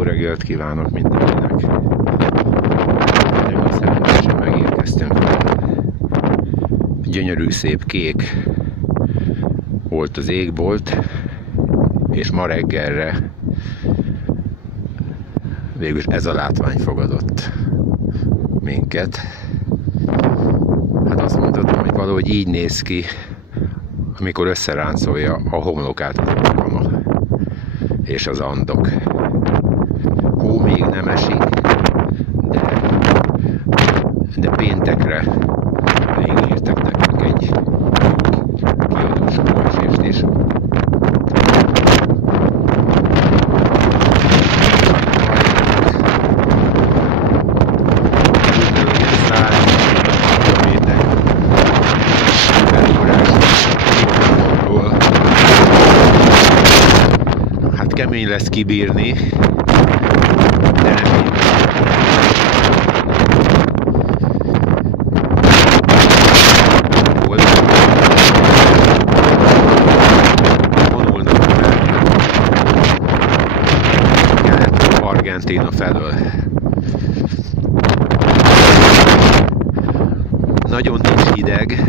Jó reggelt kívánok mindenkinek! Egész rendesen megérkeztünk. Gyönyörű, szép kék volt az égbolt, és ma reggelre végülis ez a látvány fogadott minket. Hát azt mondhatom, hogy valahogy így néz ki, amikor összeráncolja a homlokát az Algama és az Andok. Hó még nem esik, de péntekre ígértek nekünk egy kiadós hóesést is. Hát kemény lesz kibírni, de nem így. Vonulnak Kelet-Argentína felől. Nagyon nincs hideg,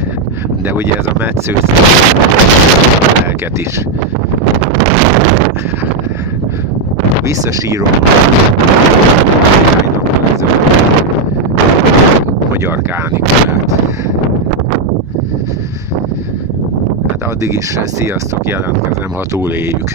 de ugye ez a metszősz a lelket is. Visszasírom néhány nappal ezelőtt magyar kánikulát. Hát addig is sziasztok, jelentkezem, ha túléljük.